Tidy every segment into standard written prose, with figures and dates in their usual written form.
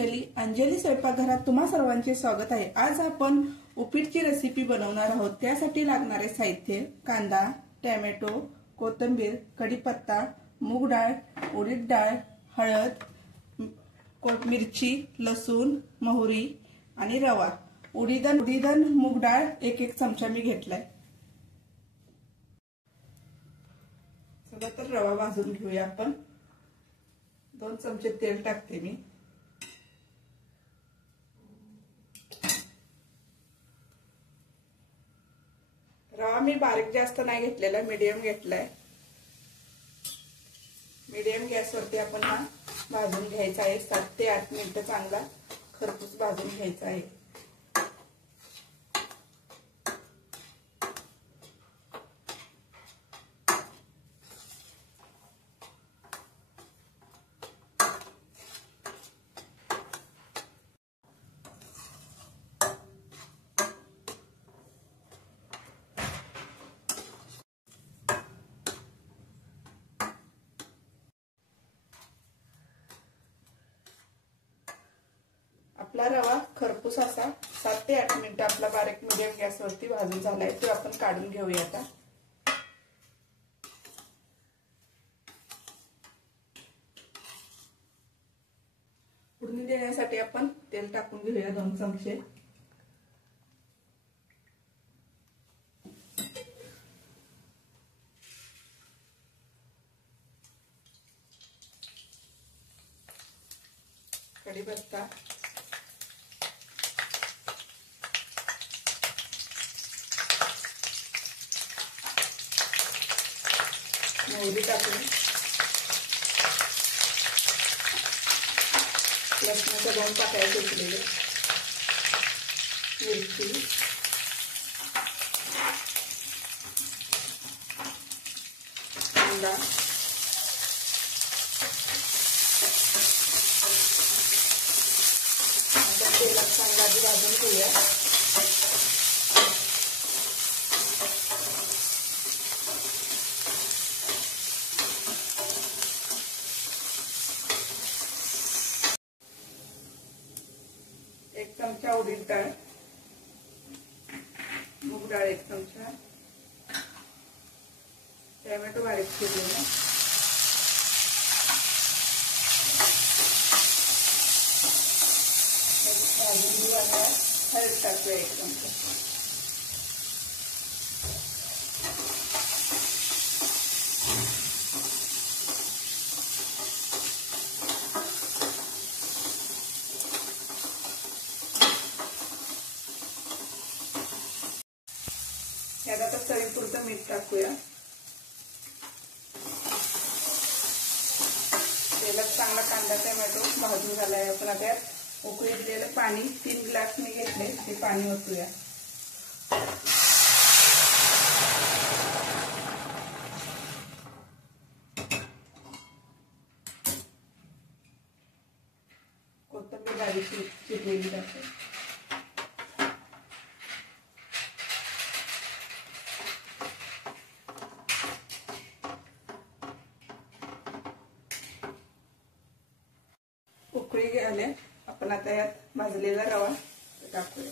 अंजली स्वयंपाकघरात तुम्हा सर्वांचे स्वागत आहे। आज आपण उपीटची रेसिपी बनवणार आहोत। त्यासाठी लागणारे साहित्य: कांदा, टोमॅटो, कोथिंबीर, कढीपत्ता, मूग डाळ, उडीद डाळ, हळद, मिरची, लसूण, मोहरी आणि रवा। उडीद मूग डाळ एक चमचा मी घेतलाय। चला तर रवा भाजून घेऊया आपण। 2 चमचे तेल टाकते मी। रवा मी बारीक जास्त नाही घेतलेला, मीडियम घेतलाय। मीडियम गॅसवरती आपण हा भाजून घ्यायचा आहे। 7 ते 8 मिनिटं चांगला खरपूस भाजून घ्यायचा आहे। आपला रवा खरपूस असा 7 ते 8 मिनिटं आपला बारीक मीडियम गॅसवरती भाजून झालाय। तो आपण काढून घेऊया आता। फोडणी देण्यासाठी आपण तेल टाकून घेऊया 2 चमचे। कढीपत्ता, मोहरी टाकून लसणाच्या 2 पाकळ्या घेतलेले, मिरची, कांदा, तेलात चांगला आधी भाजून घेऊया। एक चमचा उडीद डाळ, मूग डाळ 1 चमचा, टोमॅटो बारीक चिरलेला, हळद टाकूया 1 चमचा। यात आता चवीपुरतं मीठ टाकूया। तेलात चांगला कांदा टोमॅटो भाजून झालाय। आपण आता उकळी दिलेलं पाणी 3 ग्लास मी घेतले, ते पाणी ओतूया। कोथिंबीर बारीक चिरलेली टाकते। उकळी आले, आपण आता यात भाजलेला रवा टाकूया।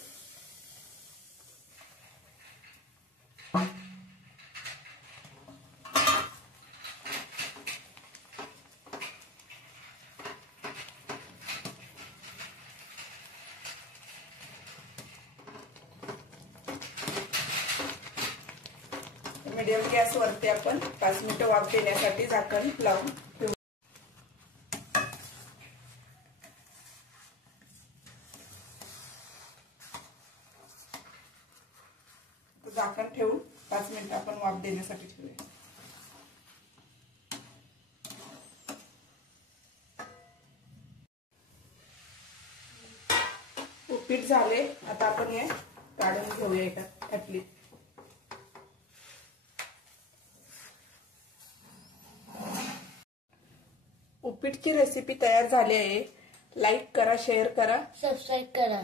मीडियम गॅसवरती आपण 5 मिनिटं वाफ देण्यासाठी झाकण लावून ठेवू। झाकण ठेवून 5 मिनिटं आपण वाफ देण्यासाठी ठेवूया। उपीट झाले, आता आपण हे काढून घेऊया एका खटलीत। उपीटची रेसिपी तयार झाली आहे। लाईक करा, शेअर करा, सबस्क्राइब करा।